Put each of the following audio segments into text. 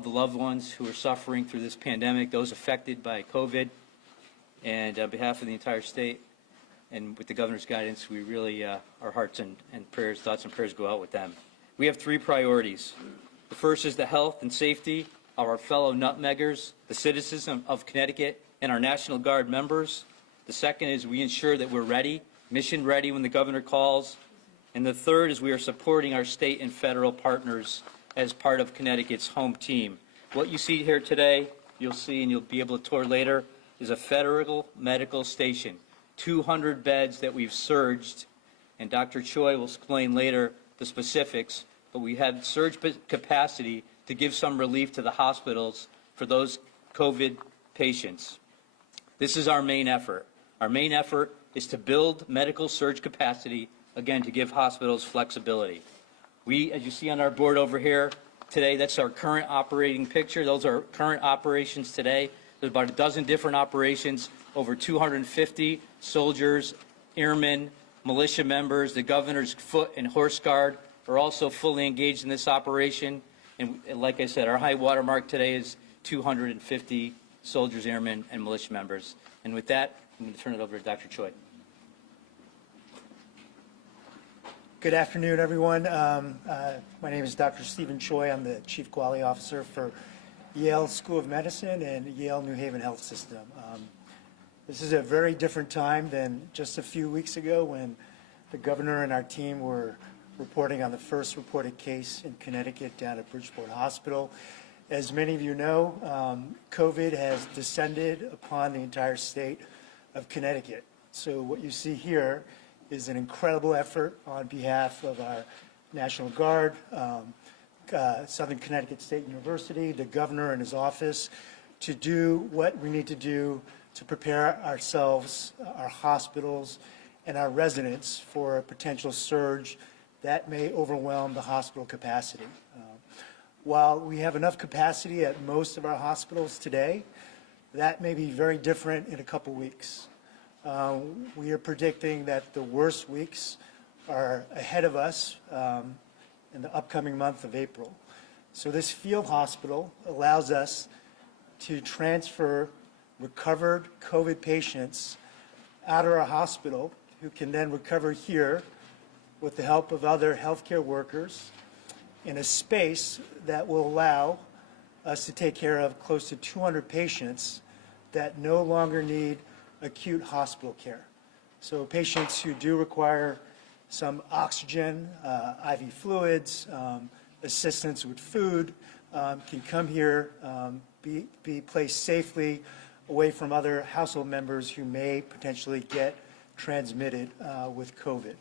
of the loved ones who are suffering through this pandemic, those affected by COVID. And on behalf of the entire state and with the governor's guidance, we really, our hearts and prayers, thoughts and prayers go out with them. We have three priorities. The first is the health and safety of our fellow nutmeggers, the citizens of Connecticut, and our National Guard members. The second is we ensure that we're ready, mission ready when the governor calls. And the third is we are supporting our state and federal partners as part of Connecticut's home team. What you see here today, you'll see and you'll be able to tour later, is a federal medical station, 200 beds that we've surged, and Dr. Choi will explain later the specifics, but we have surge capacity to give some relief to the hospitals for those COVID patients. This is our main effort. Our main effort is to build medical surge capacity, again, to give hospitals flexibility. We, as you see on our board over here today, that's our current operating picture. Those are current operations today. There's about a dozen different operations, over 250 soldiers, airmen, militia members. The governor's foot and horse guard are also fully engaged in this operation. And like I said, our high water mark today is 250 soldiers, airmen, and militia members. And with that, I'm going to turn it over to Dr. Choi. Good afternoon, everyone. My name is Dr. Stephen Choi. I'm the Chief Quality Officer for Yale School of Medicine and Yale New Haven Health System. This is a very different time than just a few weeks ago when the governor and our team were reporting on the first reported case in Connecticut down at Bridgeport Hospital. As many of you know, COVID has descended upon the entire state of Connecticut. So what you see here is an incredible effort on behalf of our National Guard, Southern Connecticut State University, the governor and his office, to do what we need to do to prepare ourselves, our hospitals, and our residents for a potential surge that may overwhelm the hospital capacity. While we have enough capacity at most of our hospitals today, that may be very different in a couple weeks. We are predicting that the worst weeks are ahead of us in the upcoming month of April. So this field hospital allows us to transfer recovered COVID patients out of our hospital who can then recover here with the help of other healthcare workers in a space that will allow us to take care of close to 200 patients that no longer need acute hospital care. So patients who do require some oxygen, IV fluids, assistance with food, can come here, be placed safely away from other household members who may potentially get transmitted with COVID.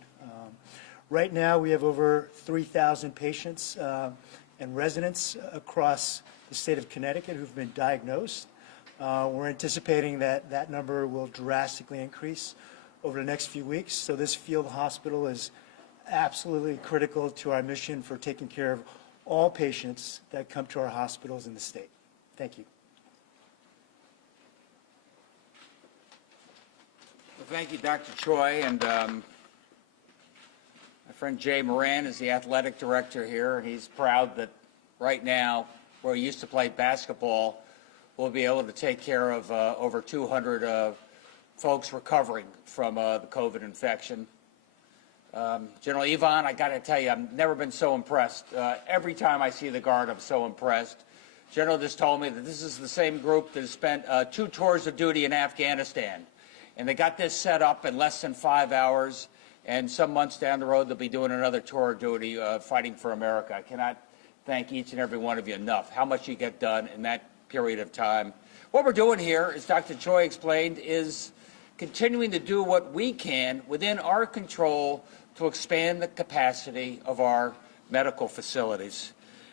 Right now, we have over 3,000 patients and residents across the state of Connecticut who've been diagnosed. We're anticipating that that number will drastically increase over the next few weeks. So this field hospital is absolutely critical to our mission for taking care of all patients that come to our hospitals in the state. Thank you. Well, thank you, Dr. Choi. And my friend Jay Moran is the athletic director here, and he's proud that right now, where he used to play basketball, we'll be able to take care of over 200 folks recovering from the COVID infection. General Yvonne, I got to tell you, I've never been so impressed. Every time I see the Guard, I'm so impressed. General just told me that this is the same group that has spent 2 tours of duty in Afghanistan. And they got this set up in less than 5 hours. And some months down the road, they'll be doing another tour of duty fighting for America. I cannot thank each and every one of you enough, how much you get done in that period of time. What we're doing here, as Dr. Choi explained, is continuing to do what we can within our control to expand the capacity of our medical facilities.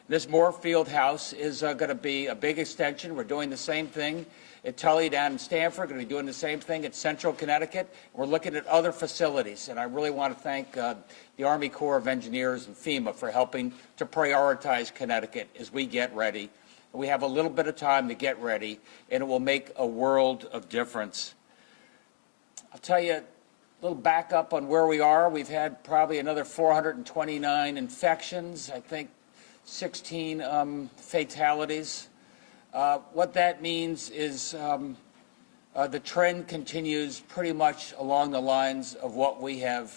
This Moore Field House is going to be a big extension. We're doing the same thing at Tully down in Stamford. We're going to be doing the same thing at Central Connecticut. We're looking at other facilities, and I really want to thank the Army Corps of Engineers and FEMA for helping to prioritize Connecticut as we get ready. We have a little bit of time to get ready, and it will make a world of difference. I'll tell you a little backup on where we are. We've had probably another 429 infections. I think 16 fatalities. What that means is the trend continues pretty much along the lines of what we have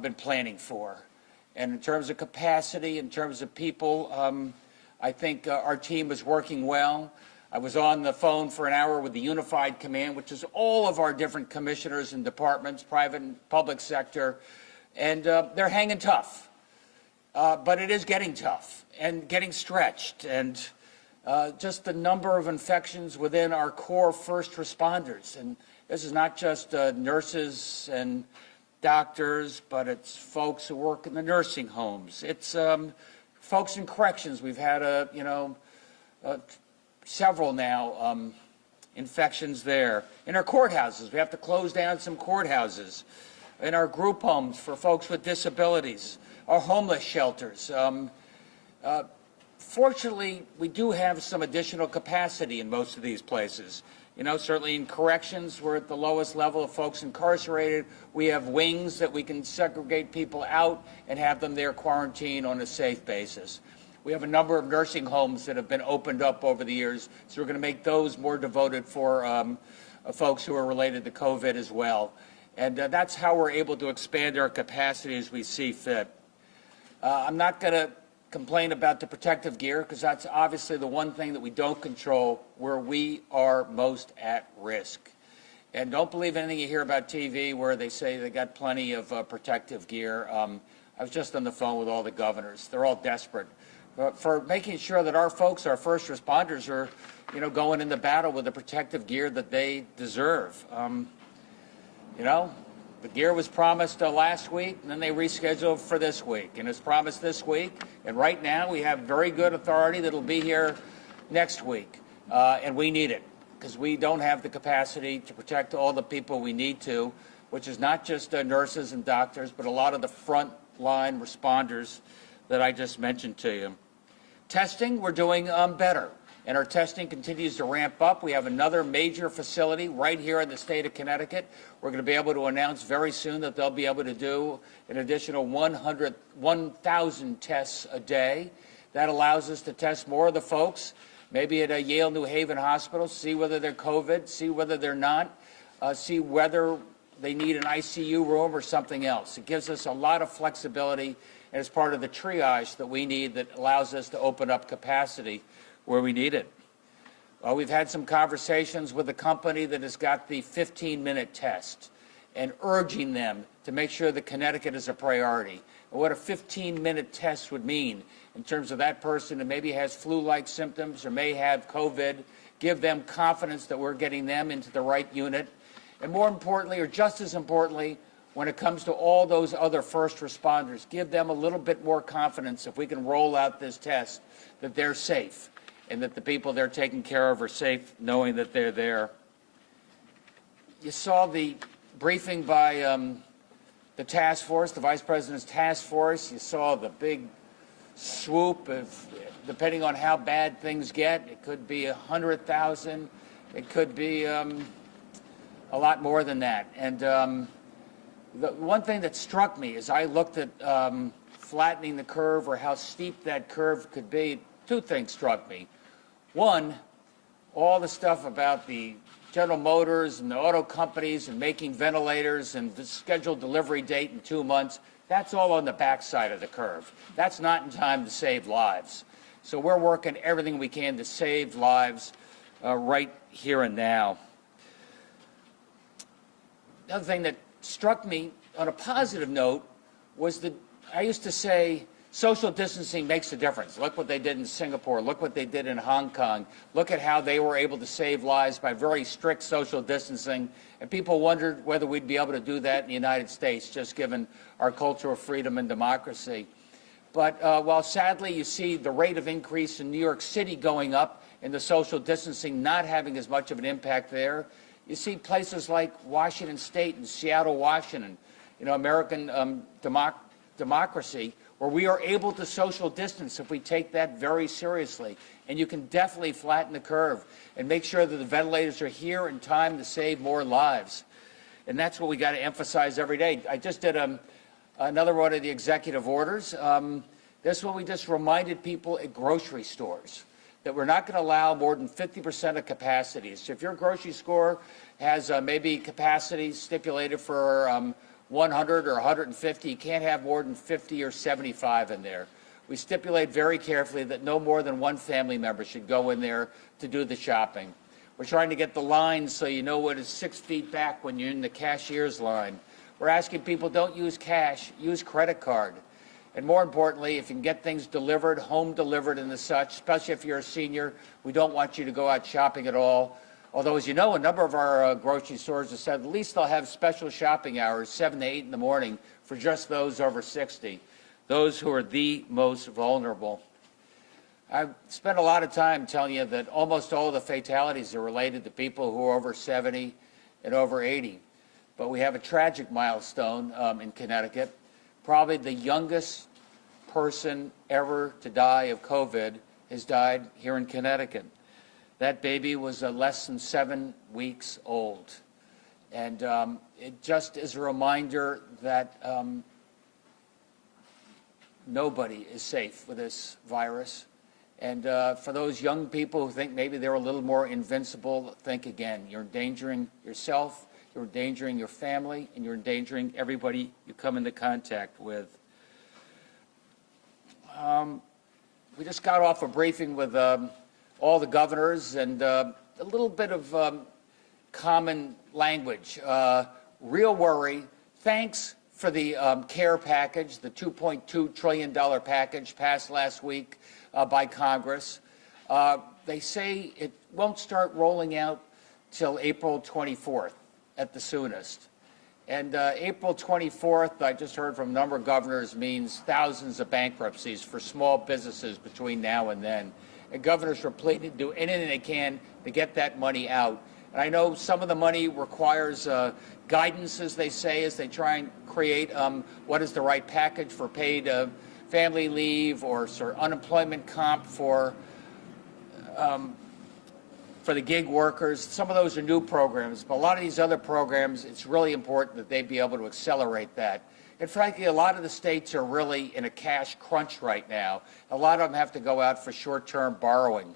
been planning for. And in terms of capacity, in terms of people, I think our team is working well. I was on the phone for an hour with the Unified Command, which is all of our different commissioners and departments, private and public sector, and they're hanging tough. But it is getting tough and getting stretched, and just the number of infections within our core first responders. And this is not just nurses and doctors, but it's folks who work in the nursing homes. It's folks in corrections. We've had several now infections there. In our courthouses, we have to close down some courthouses. In our group homes for folks with disabilities, our homeless shelters. Fortunately, we do have some additional capacity in most of these places. You know, certainly in corrections, we're at the lowest level of folks incarcerated. We have wings that we can segregate people out and have them there quarantined on a safe basis. We have a number of nursing homes that have been opened up over the years, so we're going to make those more devoted for folks who are related to COVID as well. And that's how we're able to expand our capacity as we see fit. I'm not going to complain about the protective gear, because that's obviously the one thing that we don't control where we are most at risk. And don't believe anything you hear about TV where they say they got plenty of protective gear. I was just on the phone with all the governors. They're all desperate for making sure that our folks, our first responders, are, going into battle with the protective gear that they deserve. The gear was promised last week, and then they rescheduled for this week. And it's promised this week, and right now we have very good authority that will be here next week. And we need it, because we don't have the capacity to protect all the people we need to, which is not just nurses and doctors, but a lot of the front-line responders that I just mentioned to you. Testing, we're doing better. And our testing continues to ramp up. We have another major facility right here in the state of Connecticut. We're going to be able to announce very soon that they'll be able to do an additional 1,000 tests a day. That allows us to test more of the folks, maybe at a Yale New Haven hospital, see whether they're COVID, see whether they're not, see whether they need an ICU room or something else. It gives us a lot of flexibility, and it's part of the triage that we need that allows us to open up capacity where we need it. We've had some conversations with the company that has got the 15-minute test and urging them to make sure that Connecticut is a priority. And what a 15-minute test would mean in terms of that person who maybe has flu-like symptoms or may have COVID, give them confidence that we're getting them into the right unit. And more importantly, or just as importantly, when it comes to all those other first responders, give them a little bit more confidence if we can roll out this test that they're safe, and that the people they're taking care of are safe, knowing that they're there. You saw the briefing by the task force, the Vice President's task force. You saw the big swoop of, depending on how bad things get, it could be 100,000. It could be a lot more than that. And the one thing that struck me as I looked at flattening the curve or how steep that curve could be, two things struck me. One, all the stuff about the General Motors and the auto companies and making ventilators and the scheduled delivery date in 2 months, that's all on the backside of the curve. That's not in time to save lives. So we're working everything we can to save lives right here and now. The other thing that struck me on a positive note was that I used to say, social distancing makes a difference. Look what they did in Singapore. Look what they did in Hong Kong. Look at how they were able to save lives by very strict social distancing. And people wondered whether we'd be able to do that in the United States, just given our culture of freedom and democracy. But while sadly you see the rate of increase in New York City going up and the social distancing not having as much of an impact there, you see places like Washington State and Seattle, Washington, American democracy, where we are able to social distance if we take that very seriously. And you can definitely flatten the curve and make sure that the ventilators are here in time to save more lives. And that's what we got to emphasize every day. I just did another one of the executive orders This is what we just reminded people at grocery stores, that we're not going to allow more than 50% of capacity. So if your grocery store has maybe capacity stipulated for 100 or 150, you can't have more than 50 or 75 in there. We stipulate very carefully that no more than one family member should go in there to do the shopping. We're trying to get the line so you know what is 6 feet back when you're in the cashier's line. We're asking people, don't use cash, use credit card. And more importantly, if you can get things delivered, home delivered and the such, especially if you're a senior, we don't want you to go out shopping at all. Although, as you know, a number of our grocery stores have said at least they'll have special shopping hours, 7 to 8 in the morning, for just those over 60, those who are the most vulnerable. I've spent a lot of time telling you that almost all of the fatalities are related to people who are over 70 and over 80. But we have a tragic milestone in Connecticut. Probably the youngest person ever to die of COVID has died here in Connecticut. That baby was less than 7 weeks old. And it just is a reminder that nobody is safe with this virus. And for those young people who think maybe they're a little more invincible, think again. You're endangering yourself, you're endangering your family, and you're endangering everybody you come into contact with. We just got off a briefing with all the governors, and a little bit of common language. Real worry. Thanks for the CARE package, the $2.2 trillion package passed last week by Congress. They say it won't start rolling out till April 24th at the soonest. And April 24th, I just heard from a number of governors, means thousands of bankruptcies for small businesses between now and then. And governors are pleading to do anything they can to get that money out. And I know some of the money requires guidance, as they say, as they try and create what is the right package for paid family leave or sort of unemployment comp for the gig workers. Some of those are new programs, but a lot of these other programs, it's really important that they be able to accelerate that. And frankly, a lot of the states are really in a cash crunch right now. A lot of them have to go out for short-term borrowing.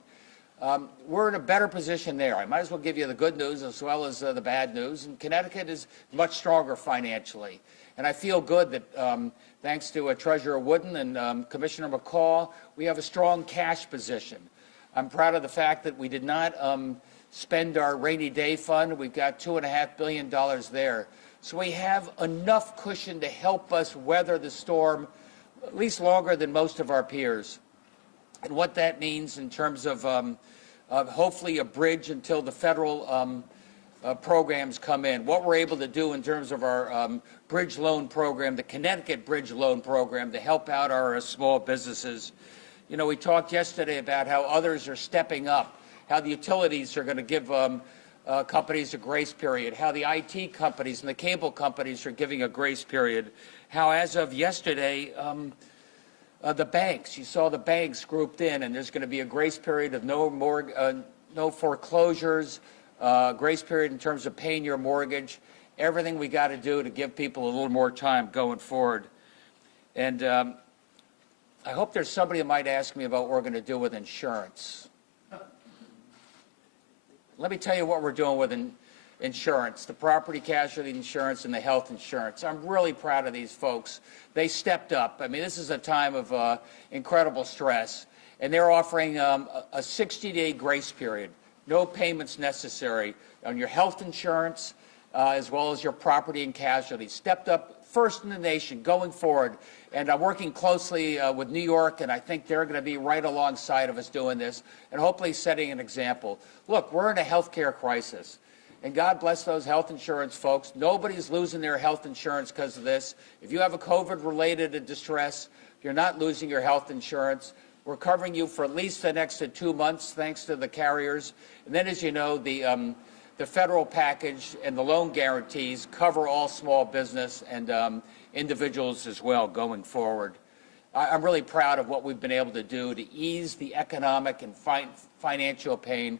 We're in a better position there. I might as well give you the good news as well as the bad news. And Connecticut is much stronger financially. And I feel good that thanks to Treasurer Wooden and Commissioner McCall, we have a strong cash position. I'm proud of the fact that we did not spend our rainy day fund. We've got $2.5 billion there. So we have enough cushion to help us weather the storm at least longer than most of our peers. And what that means in terms of hopefully a bridge until the federal programs come in. What we're able to do in terms of our bridge loan program, the Connecticut Bridge Loan Program, to help out our small businesses. You know, we talked yesterday about how others are stepping up, how the utilities are going to give companies a grace period, how the IT companies and the cable companies are giving a grace period, how as of yesterday, the banks, you saw the banks grouped in, and there's going to be a grace period of no foreclosures, grace period in terms of paying your mortgage, everything we got to do to give people a little more time going forward. And I hope there's somebody that might ask me about what we're going to do with insurance. Let me tell you what we're doing with insurance, the property casualty insurance and the health insurance. I'm really proud of these folks. They stepped up. I mean, this is a time of incredible stress, and they're offering a 60-day grace period, no payments necessary on your health insurance as well as your property and casualty. Stepped up first in the nation going forward. And I'm working closely with New York, and I think they're going to be right alongside of us doing this and hopefully setting an example. Look, we're in a health care crisis, and God bless those health insurance folks. Nobody's losing their health insurance because of this. If you have a COVID-related distress, you're not losing your health insurance. We're covering you for at least the next 2 months, thanks to the carriers. And then, as you know, the federal package and the loan guarantees cover all small business and individuals as well going forward. I'm really proud of what we've been able to do to ease the economic and financial pain.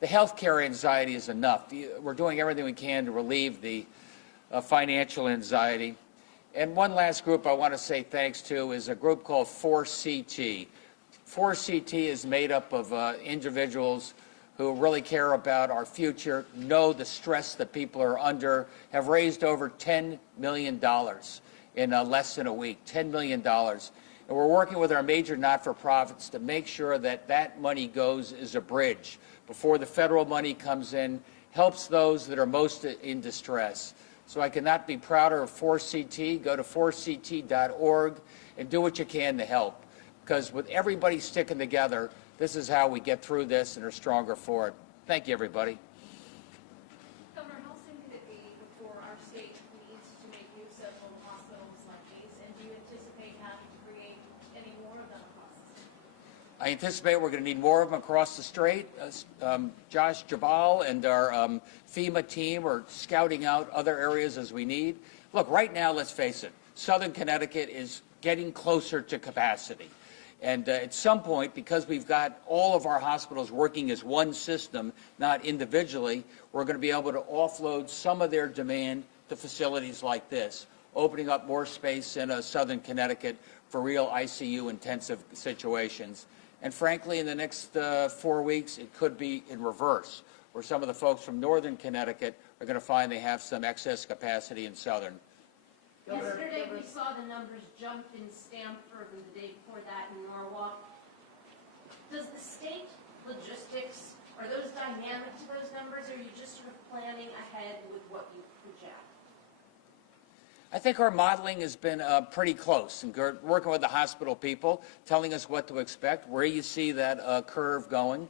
The healthcare anxiety is enough. We're doing everything we can to relieve the financial anxiety. And one last group I want to say thanks to is a group called 4CT. 4CT is made up of individuals who really care about our future, know the stress that people are under, have raised over $10 million in less than a week, $10 million. And we're working with our major not-for-profits to make sure that that money goes as a bridge before the federal money comes in, helps those that are most in distress. So I cannot be prouder of 4CT. Go to 4ct.org and do what you can to help. Because with everybody sticking together, this is how we get through this and are stronger for it. Thank you, everybody. Governor, how soon could it be before our state needs to make use of little hospitals like these? And do you anticipate having to create any more of them across the state? I anticipate we're going to need more of them across the strait. Josh Jabal and our FEMA team are scouting out other areas as we need. Look, right now, let's face it, Southern Connecticut is getting closer to capacity. And at some point, because we've got all of our hospitals working as one system, not individually, we're going to be able to offload some of their demand to facilities like this, opening up more space in Southern Connecticut for real ICU intensive situations. And frankly, in the next 4 weeks, it could be in reverse, where some of the folks from Northern Connecticut are going to find they have some excess capacity in Southern. Yesterday, we saw the numbers jump in Stamford and the day before that in Norwalk. Does the state logistics, are those dynamic to those numbers, or are you just sort of planning ahead with what you project? I think our modeling has been pretty close, and working with the hospital people, telling us what to expect, where you see that curve going.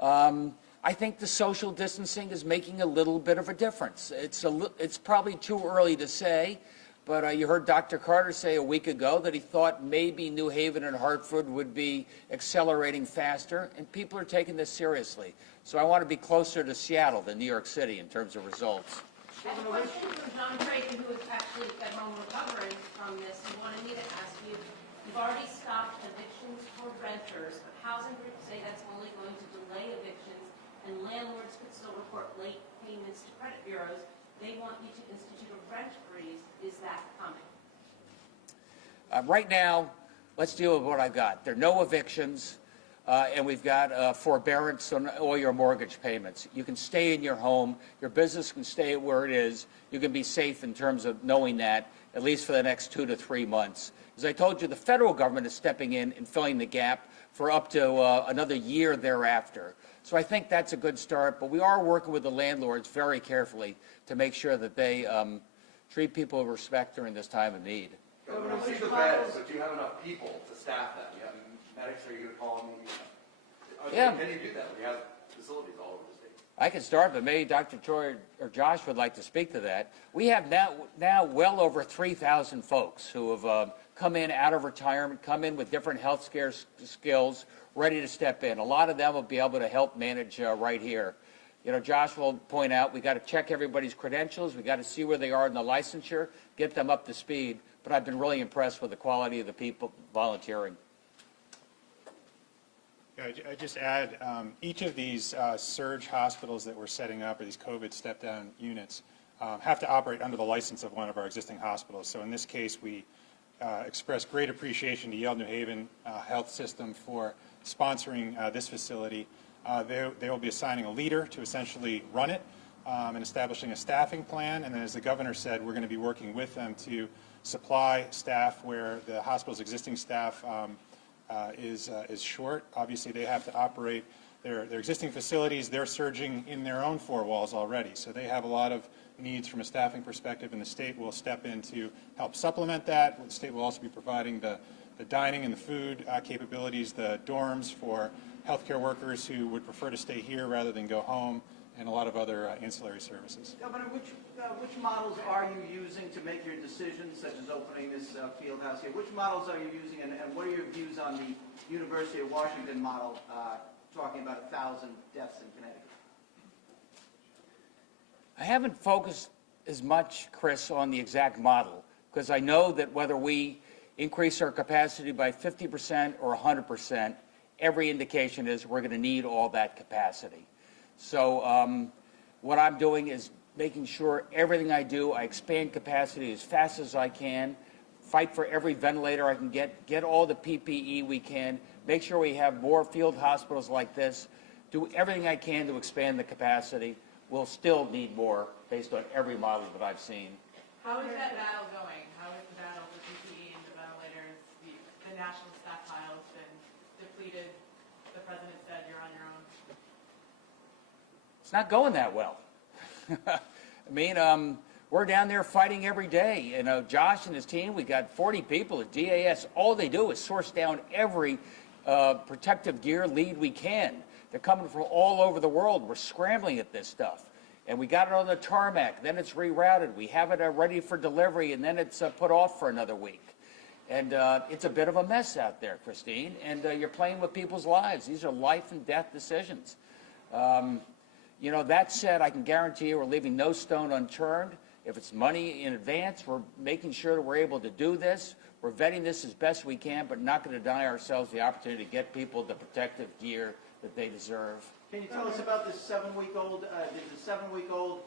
I think the social distancing is making a little bit of a difference. It's probably too early to say, but you heard Dr. Carter say a week ago that he thought maybe New Haven and Hartford would be accelerating faster, and people are taking this seriously. So I want to be closer to Seattle than New York City in terms of results. I have a question from John Craig, who is actually at home recovering from this, and wanted me to ask you, you've already stopped evictions for renters, but housing groups say that's only going to delay evictions, and landlords could still report late payments to credit bureaus. They want you to institute a rent freeze. Is that coming? Right now, let's deal with what I've got. There are no evictions, and we've got forbearance on all your mortgage payments. You can stay in your home. Your business can stay where it is. You can be safe in terms of knowing that, at least for the next 2 to 3 months. As I told you, the federal government is stepping in and filling the gap for up to another year thereafter. So I think that's a good start, but we are working with the landlords very carefully to make sure that they treat people with respect during this time of need. Governor, see the beds, but do you have enough people to staff them? You have medics, are you going to call them? Yeah. Can you do that when you have facilities all over the state? I can start, but maybe Dr. Troy or Josh would like to speak to that. We have now well over 3,000 folks who have come in out of retirement, come in with different health care skills, ready to step in. A lot of them will be able to help manage right here. You know, Josh will point out we got to check everybody's credentials. We got to see where they are in the licensure, get them up to speed. But I've been really impressed with the quality of the people volunteering. Yeah, I just add, each of these surge hospitals that we're setting up, or these COVID step-down units, have to operate under the license of one of our existing hospitals. So in this case, we express great appreciation to Yale New Haven Health System for sponsoring this facility. They will be assigning a leader to essentially run it and establishing a staffing plan. And then, as the governor said, we're going to be working with them to supply staff where the hospital's existing staff is short. Obviously, they have to operate their existing facilities. They're surging in their own four walls already, so they have a lot of needs from a staffing perspective, and the state will step in to help supplement that. The state will also be providing the dining and the food capabilities, the dorms for healthcare workers who would prefer to stay here rather than go home, and a lot of other ancillary services. Governor, which models are you using to make your decisions, such as opening this field house here? Which models are you using, and what are your views on the University of Washington model, talking about 1,000 deaths in Connecticut? I haven't focused as much, Chris, on the exact model, because I know that whether we increase our capacity by 50% or 100%, every indication is we're going to need all that capacity. So what I'm doing is making sure everything I do, I expand capacity as fast as I can, fight for every ventilator I can get all the PPE we can, make sure we have more field hospitals like this, do everything I can to expand the capacity. We'll still need more based on every model that I've seen. How is that battle going? How is the battle for PPE and the ventilators? The national stockpile's been depleted. The president said you're on your own. It's not going that well. I mean, we're down there fighting every day. You know, Josh and his team, we got 40 people at DAS. All they do is source down every protective gear lead we can. They're coming from all over the world. We're scrambling at this stuff. And we got it on the tarmac. Then it's rerouted. We have it ready for delivery, and then it's put off for another week. And it's a bit of a mess out there, Christine. And you're playing with people's lives. These are life and death decisions. You know, that said, I can guarantee you we're leaving no stone unturned. If it's money in advance, we're making sure that we're able to do this. We're vetting this as best we can, but not going to deny ourselves the opportunity to get people the protective gear that they deserve. Can you tell us about this 7-week-old? Did the 7-week-old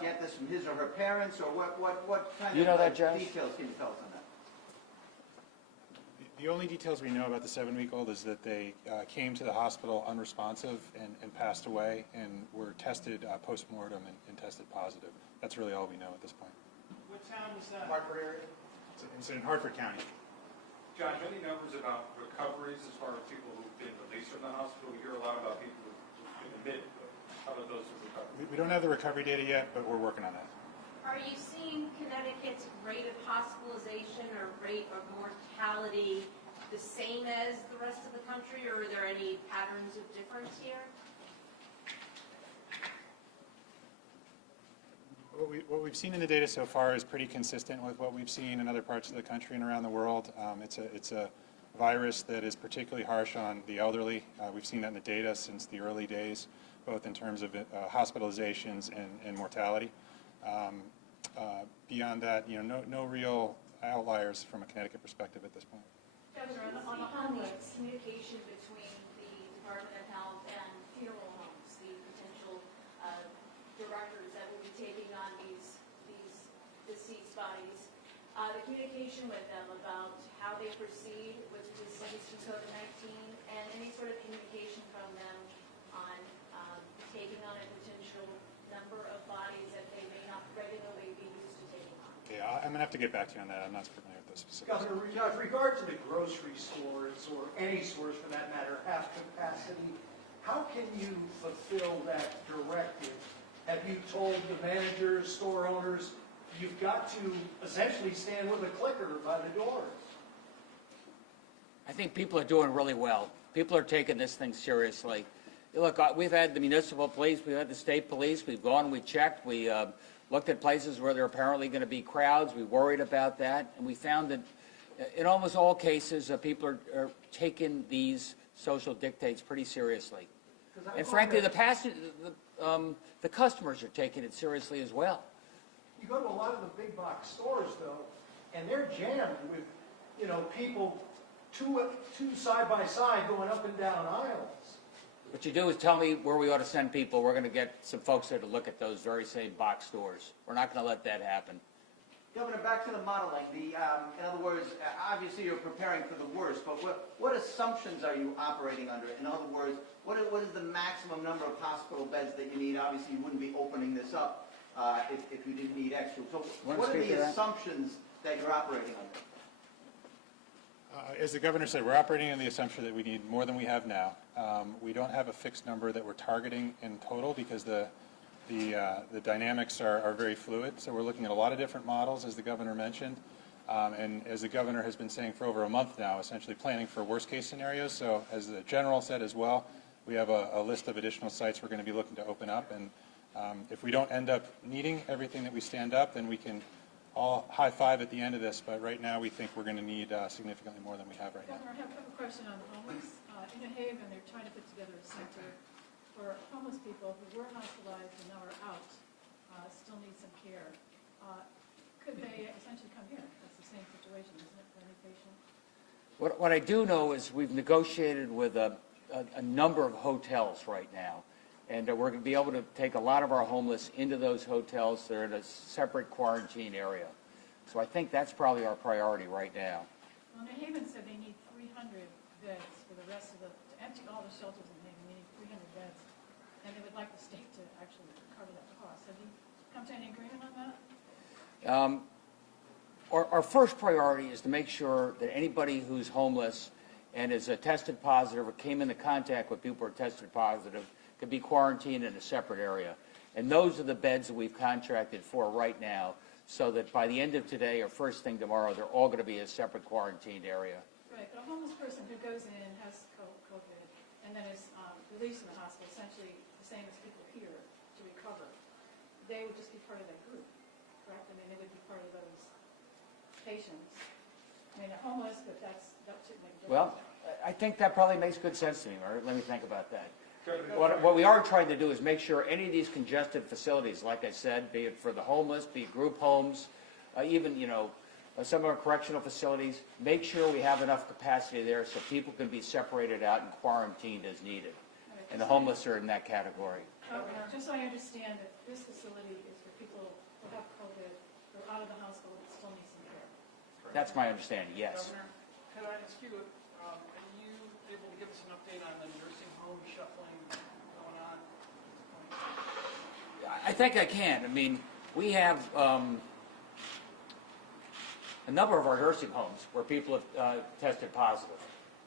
get this from his or her parents, or what kind You know of that, Josh? details can you tell us on that? The only details we know about the 7-week-old is that they came to the hospital unresponsive and passed away, and were tested post-mortem and tested positive. That's really all we know at this point. What town was that? Hartford area? It's in Hartford County. Josh, any numbers about recoveries as far as people who've been released from the hospital? We hear a lot about people who've been admitted, but how about those who've recovered? We don't have the recovery data yet, but we're working on that. Are you seeing Connecticut's rate of hospitalization or rate of mortality the same as the rest of the country, or are there any patterns of difference here? What we've seen in the data so far is pretty consistent with what we've seen in other parts of the country and around the world. It's a virus that is particularly harsh on the elderly. We've seen that in the data since the early days, both in terms of hospitalizations and mortality. Beyond that, you know, no real outliers from a Connecticut perspective at this point. Governor, on the communication between the Department of Health and funeral homes, the potential directors that will be taking on these deceased bodies, the communication with them about how they proceed with the disease from COVID-19, and any sort of communication from them on taking on a potential number of bodies that they may not regularly be used to taking on. Okay, I'm going to have to get back to you on that. I'm not familiar with those specifics. Governor, with regard to the grocery stores, or any stores for that matter, half capacity, how can you fulfill that directive? Have you told the managers, store owners, you've got to essentially stand with a clicker by the doors? I think people are doing really well. People are taking this thing seriously. Look, we've had the municipal police, we've had the state police, we've gone, we checked, we looked at places where there are apparently going to be crowds, we worried about that, and we found that in almost all cases, people are taking these social dictates pretty seriously. And frankly, the customers are taking it seriously as well. You go to a lot of the big box stores, though, and they're jammed with, you know, people two side by side going up and down aisles. What you do is tell me where we ought to send people. We're going to get some folks there to look at those very same box stores. We're not going to let that happen. Governor, back to the modeling. In other words, obviously you're preparing for the worst, but what assumptions are you operating under? In other words, what is the maximum number of hospital beds that you need? Obviously, you wouldn't be opening this up if you didn't need extra. So what are the assumptions that you're operating under? As the governor said, we're operating on the assumption that we need more than we have now. We don't have a fixed number that we're targeting in total because the dynamics are very fluid. So we're looking at a lot of different models, as the governor mentioned. And as the governor has been saying for over a month now, essentially planning for worst case scenarios. So as the general said as well, we have a list of additional sites we're going to be looking to open up. And if we don't end up needing everything that we stand up, then we can all high five at the end of this. But right now we think we're going to need significantly more than we have right now. Governor, I have a question on homeless. In New Haven, they're trying to put together a center for homeless people who were hospitalized and now are out, still need some care. Could they essentially come here? That's the same situation, isn't it, for any patient? What I do know is we've negotiated with a number of hotels right now. And we're going to be able to take a lot of our homeless into those hotels that are in a separate quarantine area. So I think that's probably our priority right now. Well, New Haven said they need 300 beds for the rest of to empty all the shelters in Haven, they need 300 beds. And they would like the state to actually cover that cost. Have you come to any agreement on that? Our first priority is to make sure that anybody who's homeless and is tested positive or came into contact with people who are tested positive can be quarantined in a separate area. And those are the beds that we've contracted for right now, so that by the end of today or first thing tomorrow, they're all going to be a separate quarantined area. Right, but a homeless person who goes in, has COVID, and then is released from the hospital, essentially the same as people here to recover, they would just be part of that group, correct? I mean, they would be part of those patients. I mean, they're homeless, but that shouldn't make a difference. Well, I think that probably makes good sense to me, Margaret. Let me think about that. What we are trying to do is make sure any of these congested facilities, like I said, be it for the homeless, be it group homes, even, some of our correctional facilities, make sure we have enough capacity there so people can be separated out and quarantined as needed. And the homeless are in that category. Okay, just so I understand that this facility is for people who have COVID, who are out of the hospital, but still need some care. That's my understanding, yes. Governor, could I ask you, are you able to give us an update on the nursing home shuffling going on? I think I can. I mean, we have a number of our nursing homes where people have tested positive.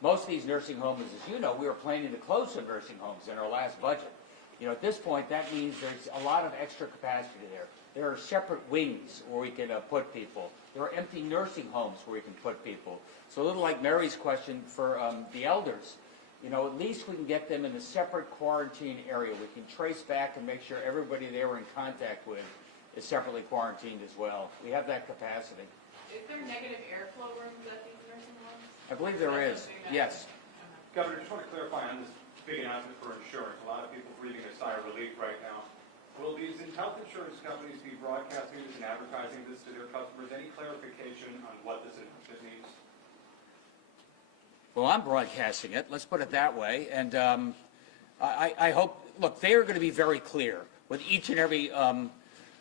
Most of these nursing homes, as you know, we were planning to close some nursing homes in our last budget. At this point, that means there's a lot of extra capacity there. There are separate wings where we can put people. There are empty nursing homes where we can put people. So a little like Mary's question for the elders, at least we can get them in a separate quarantine area. We can trace back and make sure everybody they were in contact with is separately quarantined as well. We have that capacity. Is there negative airflow rooms at these nursing homes? I believe there is, yes. Governor, just want to clarify on this big announcement for insurance. A lot of people breathing a sigh of relief right now. Will these health insurance companies be broadcasting this and advertising this to their customers? Any clarification on what this means? Well, I'm broadcasting it, let's put it that way. And I hope, look, they are going to be very clear with each and every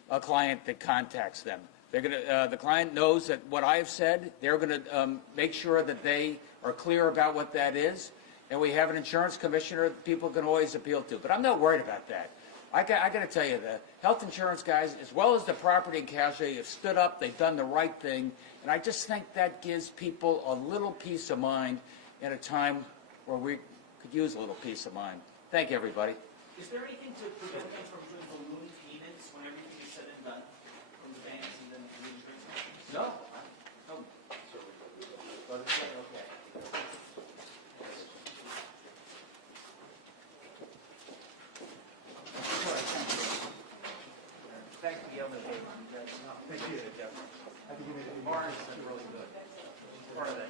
client that contacts them. They're going to, the client knows that what I've said, they're going to make sure that they are clear about what that is. And we have an insurance commissioner that people can always appeal to. But I'm not worried about that. I got to tell you, the health insurance guys, as well as the property and casualty, have stood up. They've done the right thing. And I just think that gives people a little peace of mind at a time where we could use a little peace of mind. Thank you, everybody. Is there anything to prevent them from doing balloon payments when everything is said and done from the banks and then the insurance companies? No. But it's okay. Thank you, Yale. Thank you. Mars is really good. Part of that.